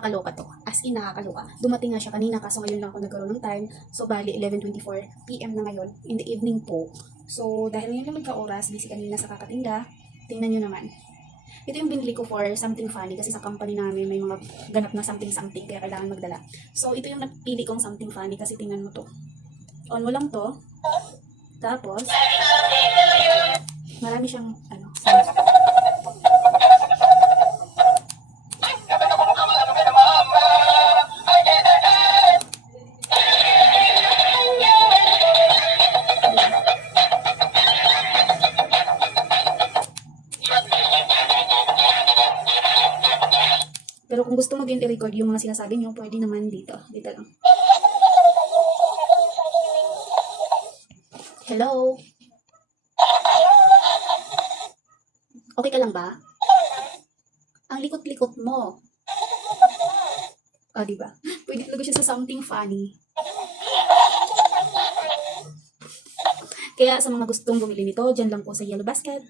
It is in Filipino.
nakakaloka to. As in, nakakaloka. Dumating nga siya kanina kaso ngayon lang ako nagkaroon ng time. So, bali, 11:24 PM na ngayon. In the evening po. So, dahil ngayon lang nagka-oras, busy kanina sa kakatinda. Tingnan nyo naman. Ito yung binili ko for something funny kasi sa company namin may mga ganap na something-something kaya kailangan magdala. So, ito yung napili kong something funny kasi tingnan mo to. On mo lang to. Tapos, marami siyang, sound. Pero kung gusto mo din i-record yung mga sinasabi nyo, pwede naman dito. Dito lang. Hello? Okay ka lang ba? Ang likot-likot mo. Diba? Pwede talaga siya sa something funny. Kaya sa mga gustong bumili nito, dyan lang po sa Yellow Basket.